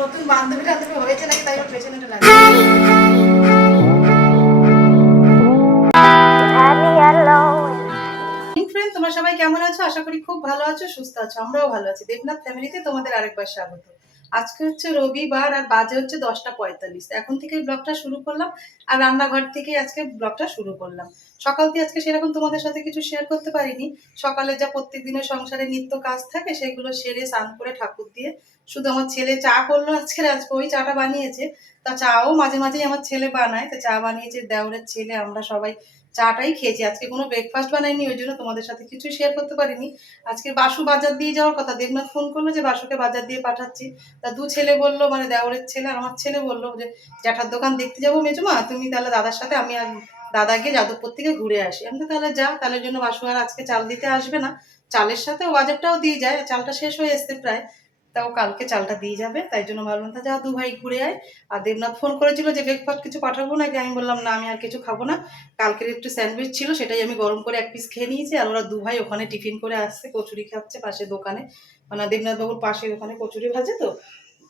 নতুন বান্ধবী টান্ধবী হয়েছে নাকি তাই ওর পেছনেটা লাগে তোমরা সবাই কেমন আছো? আশা করি খুব ভালো আছো সুস্থ আছো আমরাও ভালো আছি। দেবনাথ ফ্যামিলিতে তোমাদের আরেকবার স্বাগত। আজকে হচ্ছে রবিবার আর বাজে হচ্ছে দশটা পঁয়তাল্লিশ। এখন থেকে ব্লগটা শুরু করলাম আর রান্নাঘর থেকে আজকে ব্লগটা শুরু করলাম। সকাল থেকে আজকে সেরকম তোমাদের সাথে কিছু শেয়ার করতে পারিনি। সকালে যা প্রত্যেক দিনের সংসারে নিত্য কাজ থাকে সেগুলো সেরে স্নান করে ঠাকুর দিয়ে শুধু আমার ছেলে চা করল আজকে আজকে ওই চাটা বানিয়েছে। তা চাও মাঝে মাঝেই আমার ছেলে বানায়। তা চা বানিয়েছে দেওরের ছেলে, আমরা সবাই চাটাই খেয়েছি। আজকে কোনো ব্রেকফাস্ট বানাইনি, ওই জন্য তোমাদের সাথে কিছু শেয়ার করতে পারিনি। আজকে বাসু বাজার দিয়ে যাওয়ার কথা, দেবনাথ ফোন করল যে বাসুকে বাজার দিয়ে পাঠাচ্ছি। তা দু ছেলে বলল মানে দেওরের ছেলে, আর আমার ছেলে বলল যে, জ্যাঠার দোকান দেখতে যাব মেজমা, তুমি তাহলে দাদার সাথে আমি আর দাদা গিয়ে যাদবপুর থেকে ঘুরে আসি। আমি তো তাহলে যা, তাহলে জন্য বাসু আর আজকে চাল দিতে আসবে না। চালের সাথে বাজারটাও দিয়ে যায় চালটা শেষ হয়ে এসছে প্রায়। তাও কালকে চালটা দিয়ে যাবে, তাই জন্য ভাবলাম তা যা দু ভাই ঘুরে আয়। আর দেবনাথ ফোন করেছিল যে ব্রেকফাস্ট কিছু পাঠাবো নাকি? আমি বললাম, না, আমি আর কিছু খাব না। কালকের একটু স্যান্ডউইচ ছিল, সেটাই আমি গরম করে এক পিস খেয়ে নিয়েছি। আর ওরা দু ভাই ওখানে টিফিন করে আসছে, কচুরি খাচ্ছে পাশে দোকানে। মানে দেবনাথ বাবুর পাশে ওখানে কচুরি ভাজে তো।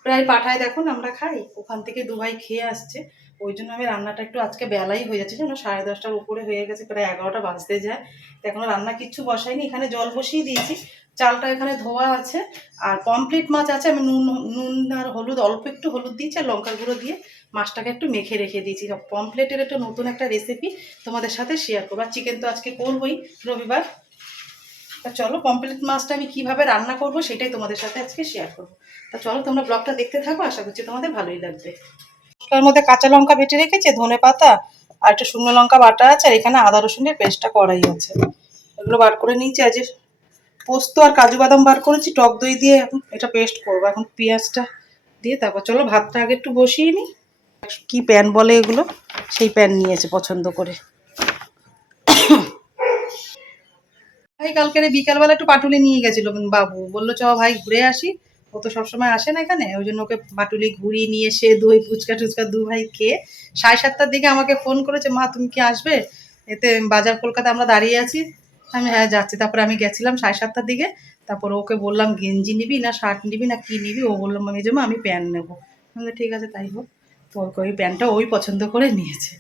প্রায় পাঠায় দেখুন, আমরা খাই। ওখান থেকে দু ভাই খেয়ে আসছে। ওই জন্য আমি রান্নাটা একটু আজকে বেলাই হয়ে যাচ্ছে যেন সাড়ে দশটার উপরে হয়ে গেছে, প্রায় এগারোটা বাজতে যায়। তো এখনও রান্না কিচ্ছু বসাইনি, এখানে জল বসিয়ে দিয়েছি। চালটা এখানে ধোয়া আছে, আর পমপ্লেট মাছ আছে, আমি নুন নুন আর হলুদ, অল্প একটু হলুদ দিয়েছি, আর লঙ্কার গুঁড়ো দিয়ে মাছটাকে একটু মেখে রেখে দিয়েছি। পমপ্লেটের একটা নতুন একটা রেসিপি তোমাদের সাথে শেয়ার করব। আর চিকেন তো আজকে করবোই, রবিবার। তা চলো পমপ্লেট মাছটা আমি কীভাবে রান্না করব সেটাই তোমাদের সাথে আজকে শেয়ার করব। তা চলো, তোমরা ব্লগটা দেখতে থাকো, আশা করছি তোমাদের ভালোই লাগবে। তার মধ্যে কাঁচা লঙ্কা বেটে রেখেছে, ধনে পাতা আর একটা শুকনো লঙ্কা বাটা আছে, আর এখানে আদা রসুনের পেস্টটা করাই আছে। এগুলো বার করে নিয়েছি আজ পোস্ত আর কাজু বাদাম বার করেছি, টক দই দিয়ে এখন এটা পেস্ট করব। এখন পেঁয়াজটা দিয়ে তারপর চলো ভাতটা আগে একটু বসিয়ে নিই। কি প্যান বলে এগুলো? সেই প্যান নিয়েছে পছন্দ করে। ভাই কালকে বিকালবেলা একটু পাটুলি নিয়ে গেছিল বাবু। বলল চ ভাই ঘুরে আসি। ও তো সবসময় আসে না এখানে ওই জন্য ওকে পাটুলি ঘুরিয়ে নিয়ে এসে দই ফুচকা টুচকা দু ভাই খেয়ে সাড়ে সাতটার দিকে আমাকে ফোন করেছে মা তুমি কি আসবে? এতে বাজার কলকাতা আমরা দাঁড়িয়ে আছি। আমি হ্যাঁ যাচ্ছি। তারপরে আমি গেছিলাম সাড়ে সাতটার দিকে। তারপরে ওকে বললাম গেঞ্জি নিবি না শার্ট নিবি না কি নিবি? ও বললাম আমি জমা আমি প্যান্ট নেব। ঠিক আছে তাই হোক। তো ওকে ওই প্যান্টটা ওই পছন্দ করে নিয়েছে।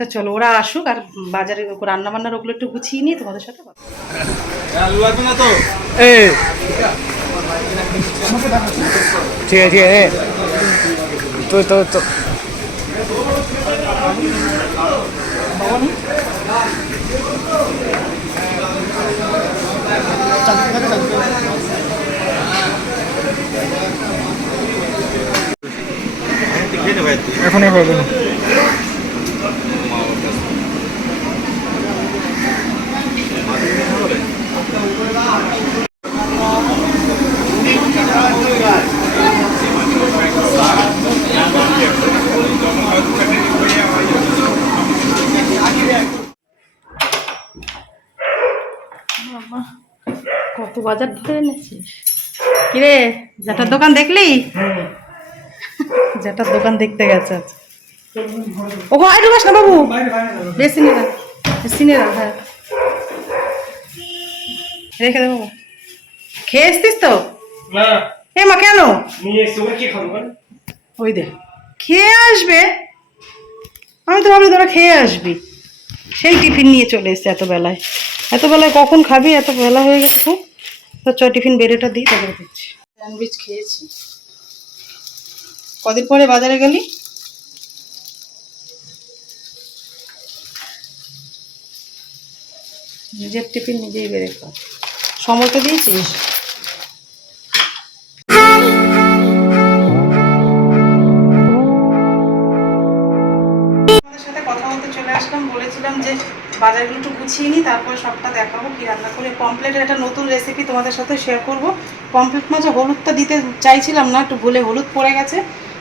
তা চলো ওরা আসুক আর বাজারে রান্না বান্নার ওগুলো একটু গুছিয়ে নিই তোমাদের সাথে কথা আলু লাগবে না তো এ ঠিক আছে ঠিক আছে তো তো তো খেয়ে নেবে এখনই হবে না বাবা, কত বাজার ধরে এনেছিস? কিরে জ্যাঠার দোকান দেখলি? জ্যাঠার দোকান দেখতে গেছে ও আই ঢুকাস না বাবু। বেশি নেরা বেশি নেরা হ্যাঁ। রেখে দেবো খেয়ে এসছিস তো? না। এ মা কেন? নিয়ে ওই দে খেয়ে আসবে? আমি তো ভাবলি তোরা খেয়ে আসবি। সেই টিফিন নিয়ে চলে এসছে এত বেলায় এত বেলায় কখন খাবি? এত বেলা হয়ে গেছে খুব। তো চ টিফিন বেড়েটা দিই তারপরে দিচ্ছি। স্যান্ডউইচ খেয়েছি। কদিন পরে বাজারে গেলি? নিজের টিফিন নিজেই বেড়ে খা সময়টা দিয়েছিস? বাজারগুলো একটু গুছিয়ে নিই, তারপরে সবটা দেখাবো কি রান্না করে। পমপ্লেটের একটা নতুন রেসিপি তোমাদের সাথে শেয়ার করব। পমপ্লেট মাছে হলুদটা দিতে চাইছিলাম না, একটু ভুলে হলুদ পড়ে গেছে।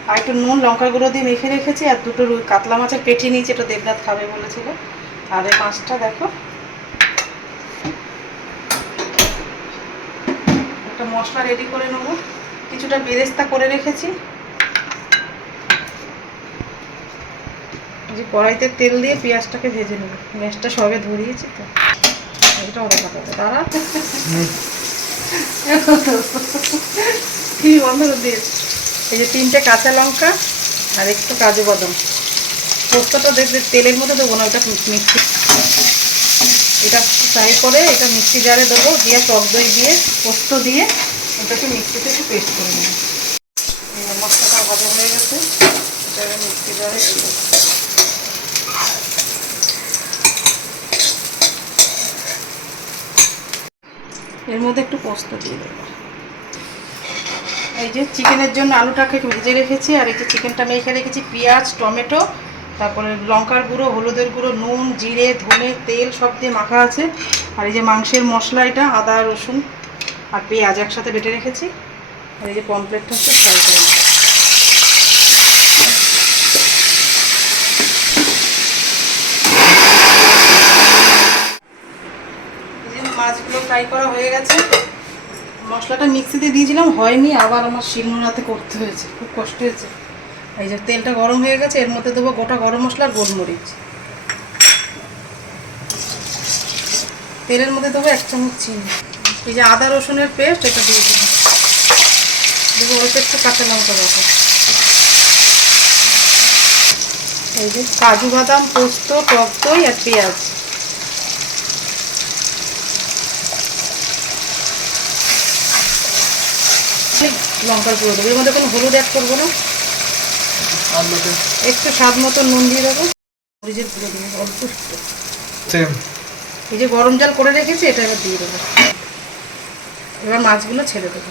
আর একটু নুন, লঙ্কা গুঁড়ো দিয়ে মেখে রেখেছি, আর দুটো কাতলা মাছের পেটি নিয়েছি, এটা দেবনাথ খাবে বলেছিল। আর এই মাছটা দেখো। একটা মশলা রেডি করে নেব। কিছুটা বেরেস্তা করে রেখেছি। যে কড়াইতে তেল দিয়ে পেঁয়াজটাকে ভেজে নেব। গ্যাসটা সবে ধরিয়েছি তো। এটাও দেখাতে হবে দাঁড়া। কি বন্ধ দিয়েছি এই যে তিনটে কাঁচা লঙ্কা আর একটু কাজু বাদাম। পোস্তটা দেখবে তেলের মধ্যে দেবো, না ওটা মিক্সি। এটা ফ্রাই করে এটা মিক্সি জারে দেবো, দিয়ে টক দই দিয়ে, পোস্ত দিয়ে ওটাকে মিক্সিতে একটু পেস্ট করে নেব। মশলাটা ভাজা হয়ে গেছে। এটা মিক্সি জারে দিয়ে দেবো। এর মধ্যে একটু পোস্ত দিয়ে দেবো। এই যে চিকেনের জন্য আলুটাকে ভেজে রেখেছি, আর এই যে চিকেনটা মেখে রেখেছি, পেঁয়াজ, টমেটো, তারপরে লঙ্কার গুঁড়ো, হলুদের গুঁড়ো, নুন, জিরে, ধনে, তেল সব দিয়ে মাখা আছে। আর এই যে মাংসের মশলা এটা, আদা, রসুন আর পেঁয়াজ একসাথে বেটে রেখেছি। আর এই যে পমপ্লেটটা হচ্ছে করে নেব। এই যে মাছগুলো ফ্রাই করা হয়ে গেছে। মশলাটা মিক্সিতে দিয়েছিলাম, হয়নি, আবার আমার শিলনোড়াতে করতে হয়েছে, খুব কষ্ট হয়েছে। এই যে তেলটা গরম হয়ে গেছে, এর মধ্যে দেবো গোটা গরম মশলা আর গোলমরিচ। তেলের মধ্যে দেবো এক চামচ চিনি। এই যে আদা রসুনের পেস্ট, এটা দিয়ে দেবো। দেবো অল্প একটু কাঁচা লঙ্কা দেবো এই যে কাজু বাদাম, পোস্ত, টক দই আর পেঁয়াজ অনেক লঙ্কার গুঁড়ো দেবো। এর মধ্যে কোনো হলুদ অ্যাড করব না। একটু স্বাদ মতো নুন দিয়ে দেবো। মরিচের গুঁড়ো দেবো, অল্প এই যে গরম জল করে রেখেছি এটা এবার দিয়ে দেবো। এবার মাছগুলো ছেড়ে দেবো।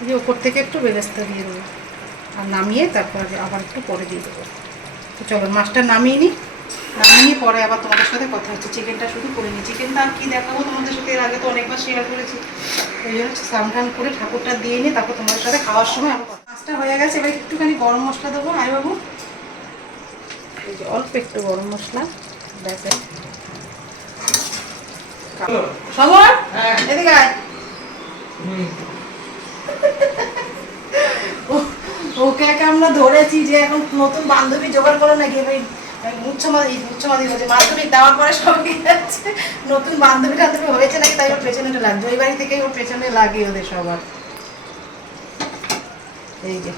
এই যে ওপর থেকে একটু বেরেস্তা দিয়ে দেবো। আর নামিয়ে তারপর আবার একটু পরে দিয়ে দেবো। তো চলো মাছটা নামিয়ে নিই। নামিয়ে পরে আবার তোমাদের সাথে কথা হচ্ছে। চিকেনটা শুধু করে নিই। চিকেনটা আর কি দেখাবো তোমাদের সাথে? এর আগে তো অনেকবার শেয়ার করেছি। ওই জন্য স্নান টান করে ঠাকুরটা দিয়ে নিয়ে তারপর তোমাদের সাথে খাওয়ার সময় আবার কথা- মাছটা হয়ে গেছে। এবার একটুখানি গরম মশলা দেবো। আয় বাবু। এই যে অল্প একটু গরম মশলা। এদিকে আয়। ও- ওকে একে আমরা ধরেছি যে এখন নতুন বান্ধবী জোগাড় করে নাকি? ভাই উচ্চমাদি উচ্চমাদি হয়েছে। মাধ্যমিক দেওয়ার পরে সব ঠিক নতুন বান্ধবী টান্ধবী হয়েছে নাকি তাই ওর পেছনে লাগছে। ওই বাড়ি থেকেই ওর পেছনে লাগে ওদের সবার। এই যে।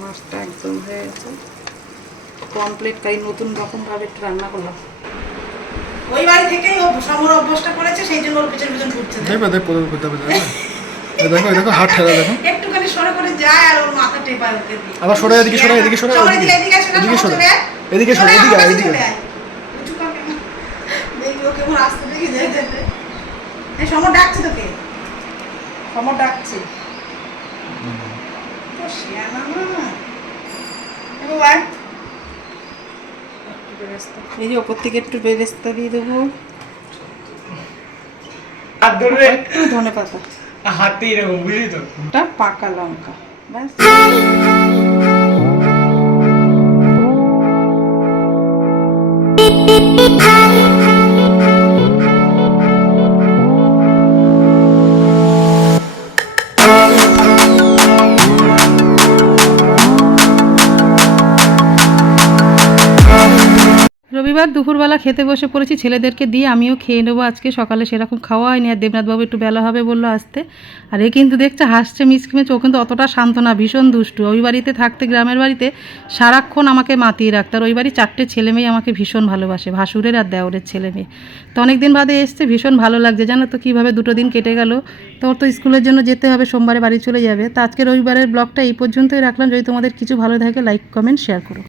মাছটা একদম হয়ে গেছে। কমপ্লিট কাই নতুন রকম ভাবে একটু রান্না করলাম। ওই বাড়ি থেকেই ও সমর অভ্যাসটা করেছে সেই জন্য ওর পিছন পিছন ঘুরছে। দেখবে দেখ দেখো দেখো এই দেখো হাত ঠেলা দেখো। একটুখানি সরে করে যায় আর ওর মাথা টেপায় ওকে দিয়ে। আবার সরে এদিকে সরে এদিকে সরে সরে এদিকে এদিকে সরে। এদিকে সরে এদিকে আয়, এদিকে আসতে দেখি যেতে। এই সমর ডাকছে তোকে? সমর ডাকছে। তো শিয়ানা না। এই যে ওপর থেকে একটু বেরেস্তা দিয়ে দেবো। হাত ধরে একটু ধনে পাতা হাতে এরকম বুঝলি তো ওটা পাকা লঙ্কা ব্যাস রবিবার দুপুরবেলা খেতে বসে পড়েছি, ছেলেদেরকে দিয়ে আমিও খেয়ে নেব আজকে। সকালে সেরকম খাওয়া হয়নি আর দেবনাথবাবু একটু বেলা হবে বলল আসতে। আর এ কিন্তু দেখছে, হাসছে মিসকিমেছে, ও কিন্তু অতটা শান্ত না, ভীষণ দুষ্টু। ওই বাড়িতে থাকতে, গ্রামের বাড়িতে সারাক্ষণ আমাকে মাতিয়ে রাখতো। আর ওই বাড়ি চারটে ছেলে মেয়ে আমাকে ভীষণ ভালোবাসে, ভাসুরের আর দেওরের ছেলে মেয়ে। তো অনেক দিন বাদে এসছে, ভীষণ ভালো লাগছে। জানো তো কীভাবে দুটো দিন কেটে গেল। তো তো স্কুলের জন্য যেতে হবে, সোমবারে বাড়ি চলে যাবে। তো আজকে রবিবারের ব্লগটা এই পর্যন্তই রাখলাম। যদি তোমাদের কিছু ভালো থাকে লাইক কমেন্ট শেয়ার করো।